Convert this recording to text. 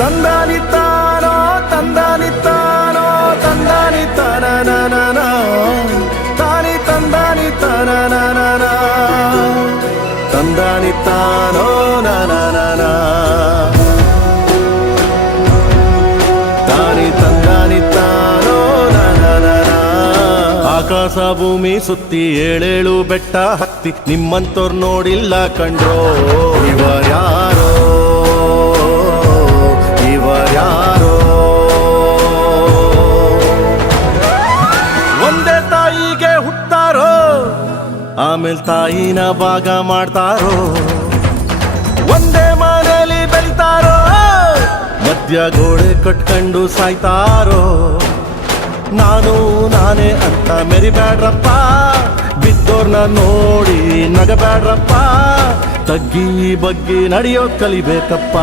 ತಂದಾನಿತ್ತಾನೋ ತಂದಾನಿತ್ತಾನೋ ತಂದಾನಿತ್ತಾನ ತಾನಿ ತಂದಾನಿತ್ತಾನ ತಂದಾನಿತ್ತಾನೋ ನಾನ ತಾನಿ ತಂದಾನಿತ್ತಾನೋ ನಾನ ಆಕಾಶ ಭೂಮಿ ಸುತ್ತಿ ಏಳೇಳು ಬೆಟ್ಟ ಹತ್ತಿ ನಿಮ್ಮಂತೋರ್ ನೋಡಿಲ್ಲ ಕಂಡ್ರೋ ಇವರ್ಯಾರೋ ಇವರ್ಯಾರೋ ಒಂದೇ ತಾಯಿಗೆ ಹುಟ್ಟಾರೋ ಆಮೇಲೆ ತಾಯಿನ ಭಾಗ ಮಾಡ್ತಾರೋ ಒಂದೇ ಮನೆಯಲ್ಲಿ ಬೆಳಿತಾರೋ ಮಧ್ಯ ಗೋಡೆ ಕಟ್ಕೊಂಡು ಸಾಯ್ತಾರೋ ನಾನು ನಾನೇ ಅಂತ ಮೆರಿಬ್ಯಾಡ್ರಪ್ಪ ಬಿದ್ದೋರ್ನ ನೋಡಿ ನಗಬ್ಯಾಡ್ರಪ್ಪ ತಗ್ಗಿ ಬಗ್ಗಿ ನಡೆಯೋದ್ ಕಲಿಬೇಕಪ್ಪ